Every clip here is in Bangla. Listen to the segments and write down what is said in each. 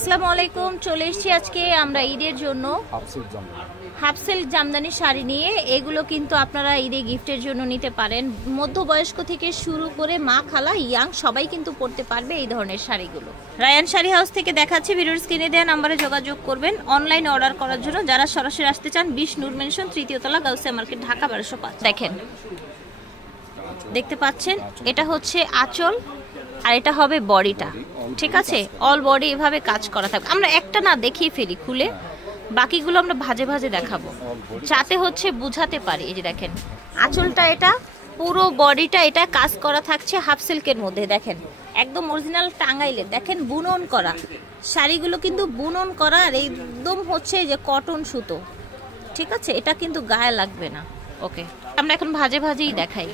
আসসালামু আলাইকুম, চলে এসেছি আজকে আমরা ঈদের জন্য হাফ সিল্ক জামদানি শাড়ি নিয়ে। এগুলো কিন্তু আপনারা ঈদে গিফটের জন্য নিতে পারেন। মধ্যবয়স্ক থেকে শুরু করে মা, খালা, ইয়াং সবাই কিন্তু পরতে পারবে এই ধরনের শাড়িগুলো। রায়ান শাড়ি হাউস থেকে দেখাচ্ছি, ভিডিওর স্ক্রিনে দেওয়া নাম্বারে যোগাযোগ করবেন অনলাইন অর্ডার করার জন্য। যারা সরাসরি আসতে চান 20 নূর মেনশন, 3য় তলা, গাউসিয়া মার্কেট, ঢাকা 1205। দেখেন, দেখতে পাচ্ছেন এটা হচ্ছে আঁচল আর এটা হবে বডিটা, ঠিক আছে? অল বডি এভাবে কাজ করা থাকবে। আমরা একটা না দেখিয়ে ফেলি খুলে, বাকিগুলো আমরা ভাজে ভাজে দেখাবো যাতে হচ্ছে বুঝাতে পারি। এই যে দেখেন আঁচলটা, এটা পুরো বডিটা এটা কাজ করা থাকছে হাফ সিল্কের মধ্যে। দেখেন একদম অরিজিনাল টাঙ্গাইলে, দেখেন বুনন করা শাড়িগুলো কিন্তু বুনন করা, আর একদম হচ্ছে যে কটন সুতো, ঠিক আছে? এটা কিন্তু গায়ে লাগবে না। ওকে, আমরা এখন ভাজে ভাজেই দেখাই।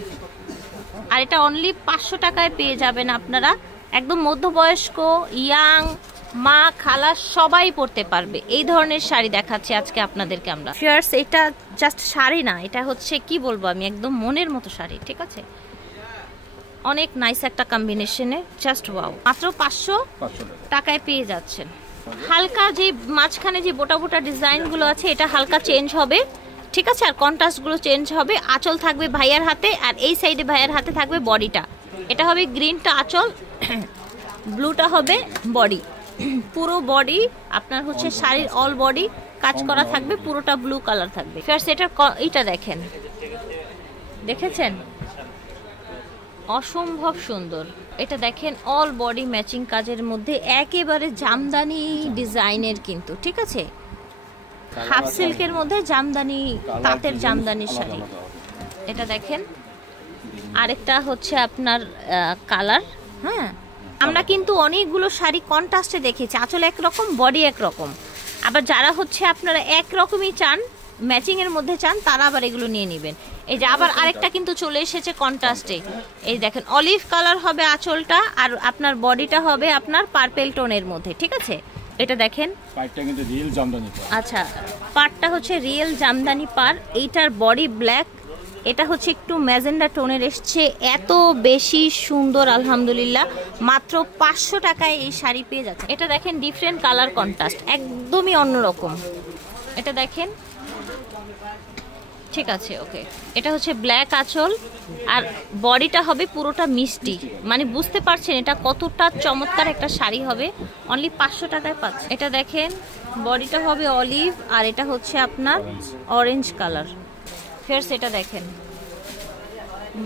আর এটা অনলি 500 টাকায় পেয়ে যাবেন আপনারা। একদম মধ্যবয়স্ক, ইয়াং, মা, খালা সবাই পরতে পারবে এই ধরনের শাড়ি দেখাচ্ছি আজকে আপনাদেরকে আমরা। ফিয়ার্স, এটা জাস্ট শাড়ি না, এটা হচ্ছে কি বলবো আমি, একদম মনের মতো শাড়ি, ঠিক আছে? অনেক নাইস একটা কম্বিনেশনে, জাস্ট ওয়াও। মাত্র 500 টাকায় পেয়ে যাচ্ছেন। হালকা যে মাঝখানে যে বোটা বোটা ডিজাইনগুলো আছে, এটা হালকা চেঞ্জ হবে, ঠিক আছে? আর কন্ট্রাস্টগুলো চেঞ্জ হবে। আঁচল থাকবে ভাইয়ার হাতে, আর এই সাইডে ভাইয়ার হাতে থাকবে বডিটা। এটা হবে গ্রিনটা আঁচল, ব্লুটা হবে বডি। পুরো বডি আপনার হচ্ছে শাড়ির অল বডি কাজ করা থাকবে, পুরোটা ব্লু কালার থাকবে। ফার্স্ট এটা দেখেন, দেখেছেন? অসম্ভব সুন্দর। এটা দেখেন অল বডি ম্যাচিং কাজের মধ্যে একেবারে জামদানি ডিজাইনের কিন্তু, ঠিক আছে? হাফ সিল্কের মধ্যে জামদানি, তাঁতের জামদানির শাড়ি। এটা দেখেন আরেকটা হচ্ছে আপনার কালার। হ্যাঁ, আমরা কিন্তু অনেকগুলো শাড়ি কন্ট্রাস্টে দেখেছি, আঁচল একরকম, বডি একরকম। আবার যারা হচ্ছে আপনারা একরকমই চান, ম্যাচিং এর মধ্যে চান, তারা আবার এগুলো নিয়ে নেবেন। এই যে আবার আরেকটা কিন্তু চলে এসেছে কন্ট্রাস্টে। এই দেখেন অলিভ কালার হবে আঁচলটা, আর আপনার বডিটা হবে আপনার পার্পেল টোনের মধ্যে, ঠিক আছে? এটা দেখেন পাড়টা কিন্তু রিয়েল জামদানি পাড়। আচ্ছা, পাড়টা হচ্ছে রিয়েল জামদানি পাড়। এইটার বডি ব্ল্যাক, এটা হচ্ছে একটু ম্যাজেন্ডা টোনের এসছে। এত বেশি সুন্দর, আলহামদুলিল্লাহ। মাত্র 500 টাকায় এই শাড়ি পেয়ে যাচ্ছে। এটা দেখেন ডিফারেন্ট কালার কন্ট্রাস্ট, একদমই অন্যরকম। এটা দেখেন, ঠিক আছে? ওকে, এটা হচ্ছে ব্ল্যাক আঁচল, আর বডিটা হবে পুরোটা মিষ্টি। মানে বুঝতে পারছেন এটা কতটা চমৎকার একটা শাড়ি হবে। অনলি 500 টাকায় পাচ্ছে। এটা দেখেন বডিটা হবে অলিভ, আর এটা হচ্ছে আপনার অরেঞ্জ কালার। ফেরস এটা দেখেন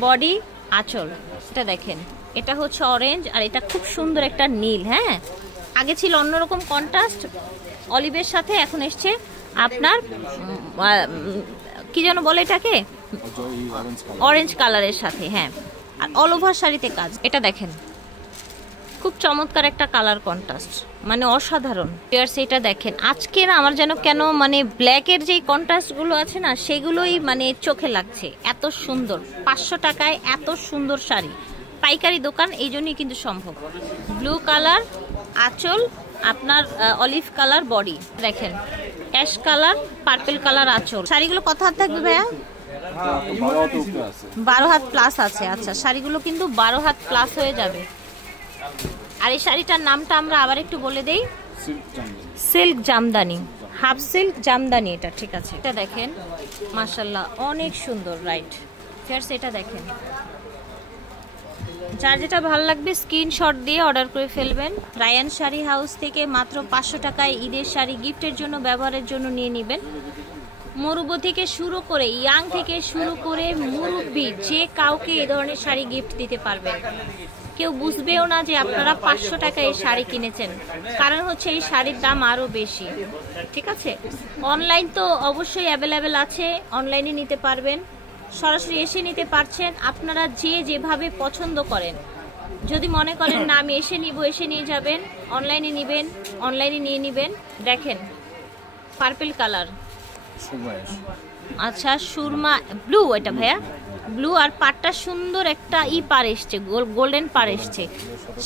বডি, আঁচল, এটা দেখেন এটা হচ্ছে অরেঞ্জ, আর এটা খুব সুন্দর একটা নীল। হ্যাঁ, আগে ছিল অন্যরকম কন্ট্রাস্ট অলিভের সাথে, এখন এসছে আপনার কি যেন বলে এটাকে, অরেঞ্জ কালারের সাথে। হ্যাঁ, আর অল ওভার শাড়িতে কাজ। এটা দেখেন খুব চমৎকার একটা কালার কন্ট্রাস্ট, মানে অসাধারণ। এটা দেখেন আজকে না আমার যেন কেন মানে ব্ল্যাকের যেই কন্ট্রাস্টগুলো আছে না, সেগুলোই মানে চোখে লাগছে। এত সুন্দর 500 টাকায় এত সুন্দর শাড়ি, পাইকারি দোকান, এই জন্যই কিন্তু সম্ভব। ব্লু কালার আঁচল, আপনার অলিভ কালার বডি, দেখেন অ্যাশ কালার, পার্পল কালার আঁচল। শাড়িগুলো কত হাত থাকবে ভাইয়া? 12 হাত প্লাস আছে। আচ্ছা, শাড়িগুলো কিন্তু 12 হাত প্লাস হয়ে যাবে। আর এই শাড়িটার নামটা আমরা আবার একটু বলে দেই, silk Jamdani, half silk Jamdani এটা, ঠিক আছে? এটা দেখেন মাশাআল্লাহ অনেক সুন্দর, রাইট? ফিয়ার্স, এটা দেখেন, যার যেটা ভালো লাগবে স্ক্রিনশট দিয়ে অর্ডার করে ফেলবেন। রায়ান শাড়ি হাউস থেকে মাত্র 500 টাকায় ঈদের শাড়ি গিফটের জন্য, ব্যবহারের জন্য নিয়ে নেবেন। মুরুব্বি থেকে শুরু করে, ইয়াং থেকে শুরু করে মুরুব্বি, যে কাউকে এই ধরনের শাড়ি গিফট দিতে পারবেন। কেউ বুঝবেও না যে আপনারা 500 টাকায় এই শাড়ি কিনেছেন, কারণ হচ্ছে এই শাড়ির দাম আরো বেশি, ঠিক আছে? অনলাইন তো অবশ্যই অ্যাভেলেবেল আছে, অনলাইনে নিতে পারবেন, সরাসরি এসে নিতে পারছেন। আপনারা যে যেভাবে পছন্দ করেন, যদি মনে করেন না আমি এসে নিব, এসে নিয়ে যাবেন, অনলাইনে নিবেন, অনলাইনে নিয়ে নিবেন। দেখেন পার্পল কালার, আচ্ছা সুরমা ব্লু, এটা ভাইয়া ব্লু, আর পাটটা সুন্দর একটা পার এসছে, গোল্ডেন পার এসছে।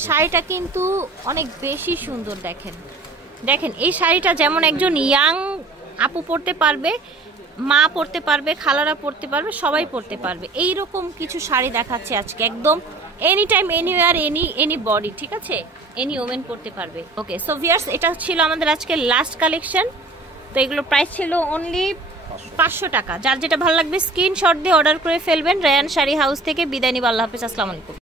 শাড়িটা কিন্তু অনেক বেশি সুন্দর। দেখেন দেখেন এই শাড়িটা যেমন একজন ইয়াং আপু পরতে পারবে, মা পরতে পারবে, খালারা পরতে পারবে, সবাই পরতে পারবে। এইরকম কিছু শাড়ি দেখাচ্ছে আজকে, একদম any time anywhere any body, ঠিক আছে, এনি ওমেন পড়তে পারবে। ওকে সো ভিউয়ার্স, এটা ছিল আমাদের আজকে লাস্ট কালেকশন। তো এগুলো প্রাইস ছিল অনলি 500 টাকা। যার যেটা ভালো লাগবে স্ক্রিনশট দিয়ে অর্ডার করে ফেলবেন। রায়ান শাড়ি হাউস থেকে বিদায় নিব। আল্লাহ হাফেজ, আসসালামু আলাইকুম।